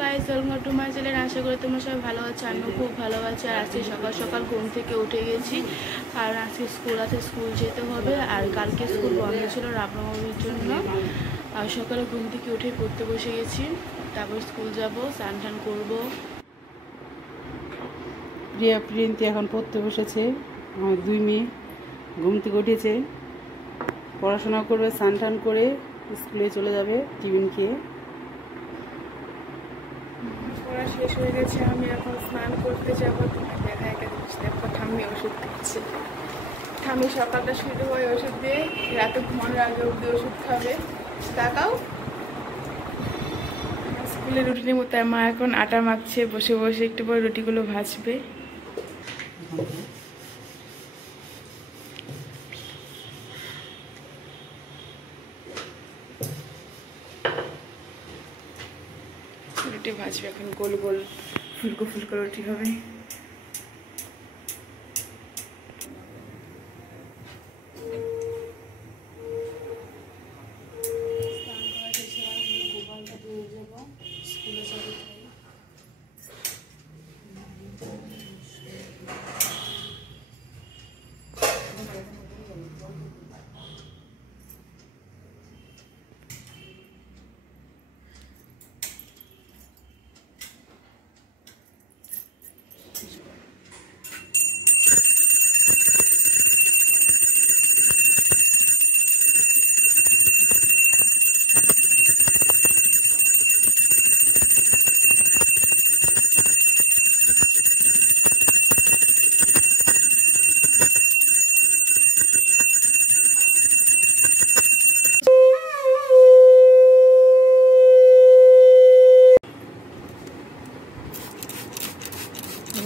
Guys, welcome to my channel. আশা করি তোমরা সবাই ভালো আছো, আমিও খুব ভালো আছি। আর আজকে সকাল সকাল ঘুম থেকে উঠে গেছি, কারণ আজকে স্কুল আছে, স্কুল যেতে হবে। আর কালকে স্কুল বন্ধ ছিল রামনবমীর জন্য। আর সকালে ঘুম থেকে উঠে পড়তে বসে গেছি, তারপর স্কুল যাব, স্নান টান করবো। প্রিয়া প্রিয়ন্তী এখন পড়তে বসেছে। আমার দুই মেয়ে ঘুম থেকে উঠেছে, পড়াশোনা করবে, স্নান টান করে স্কুলে চলে যাবে টিফিন খেয়ে। পড়া শেষ হয়ে গেছে, আমি এখন স্নান করতে যাবো। তোমার দেখা একটা জিনিস দেখো, ঠাম্মি ওষুধ দিচ্ছে। ঠাম্মি সকালটা শুরু হয় ওষুধ দিয়ে, রাতে ঘুমানোর আগে অব্দি ওষুধ খাবে। তাকাও, স্কুলের রুটিনের মতো মা এখন আটা মাখছে বসে বসে, একটু পরে রুটিগুলো ভাজবে। রুটি ভাজবে এখন, গোল গোল ফুলকো ফুলকো রুটি হবে।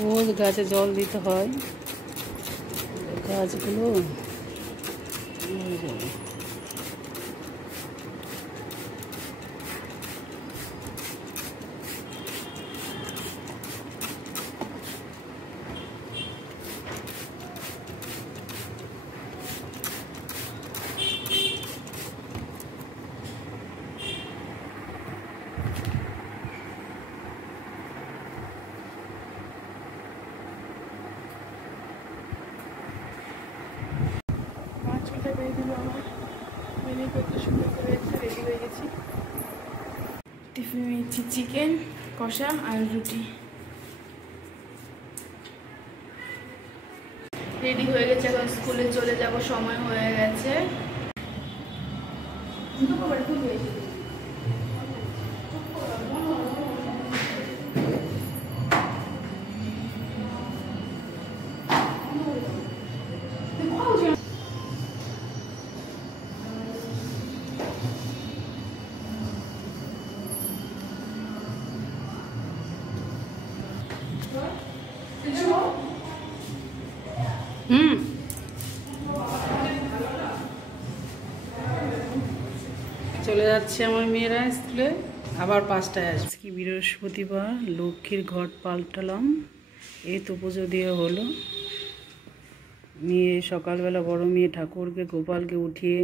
রোজ গাছে জল দিতে হয়, গাছগুলো মরে যাবে। টিফিন নিচ্ছি চিকেন কষা আর রুটি। রেডি হয়ে গেছে, এখন স্কুলে চলে যাব, সময় হয়ে গেছে। চলে যাচ্ছে আমার মেয়েরা স্কুলে, আবার 5টায় আসবে। কি বৃহস্পতিবার, লক্ষ্মীর ঘট পাল্টালাম, এই তো পুজো দিয়ে হলো। মেয়ে সকালবেলা বড় মেয়ে ঠাকুরকে গোপালকে উঠিয়ে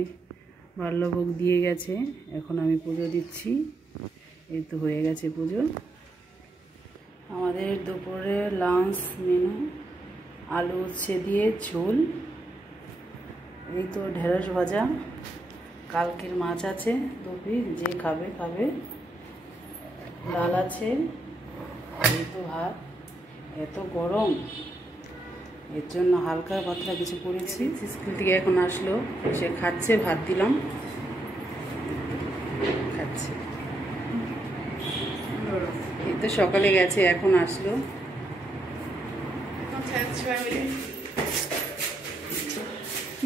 বাল্যভোগ দিয়ে গেছে, এখন আমি পুজো দিচ্ছি। এই তো হয়ে গেছে পুজো। আমাদের দুপুরে লাঞ্চ মেনু আলু উচ্ছে দিয়ে ঝোল, এই তো ঢেঁড়স ভাজা, কালকের মাছ আছে 2 পিস, যে খাবে খাবে, ডাল আছে, এই তো ভাত। এত গরম, এর জন্য হালকা পাতলা কিছু করেছি। স্কুল থেকে এখন আসলো, সে খাচ্ছে, ভাত দিলাম, খাচ্ছে। এই তো সকালে গেছে, এখন আসলো।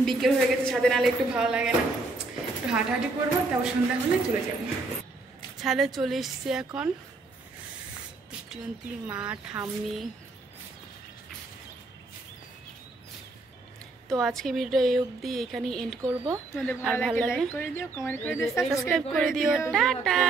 বিকেল হয়ে গেছে, ছাদে নালে একটু ভালো লাগে না, একটু হাঁটাহাঁটি করবো, তারপর সন্ধ্যা হলে চলে যাবো। ছাদে চলে এসছি এখন, প্রিয়ন্তী, মা, ঠাম্মি। তো আজকে ভিডিও এই অবধি এখানেই এন্ড করবো। তোমাদের ভালো লাগলে লাইক করে দিও, কমেন্ট করে দিও, সাবস্ক্রাইব করে দিও। টাটা।